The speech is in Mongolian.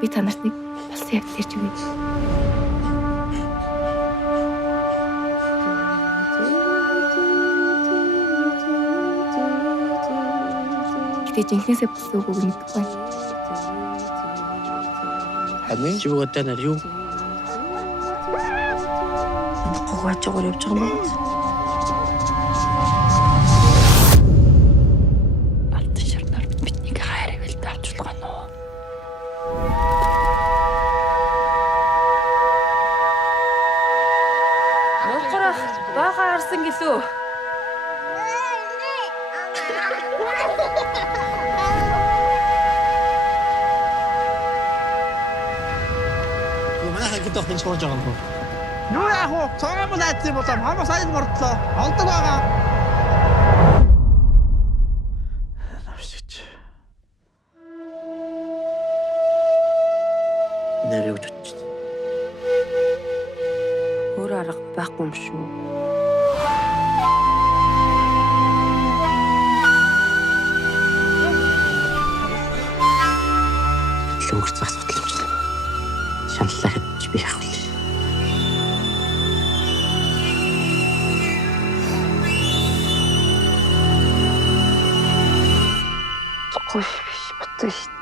Би та нарт нэг болсон яг тэр чигээр. Гэтэ жинхнээсээ болсон үгүйг мэдгүй байна. Харин чи бодож байна юу? Гуйчгаар явж байгаа юм байна. Алтан шарнаар биднийг хайрыг л давчулгаа нөө. Монголоор бага харсан гэлөө. Гэдэг нь чуулж байгаа юм. Юу яах вэ? Цогоомол айдсан болоо хамаа сайн мордлоо. Олдог байгаа. Навшиж. Нэрээ үтч. Өөр арга байхгүй юм шүү. Өнгөрц асуудал юм шиг. Шаналлаа гэж би яах вэ? Гой биш бодсон шүү.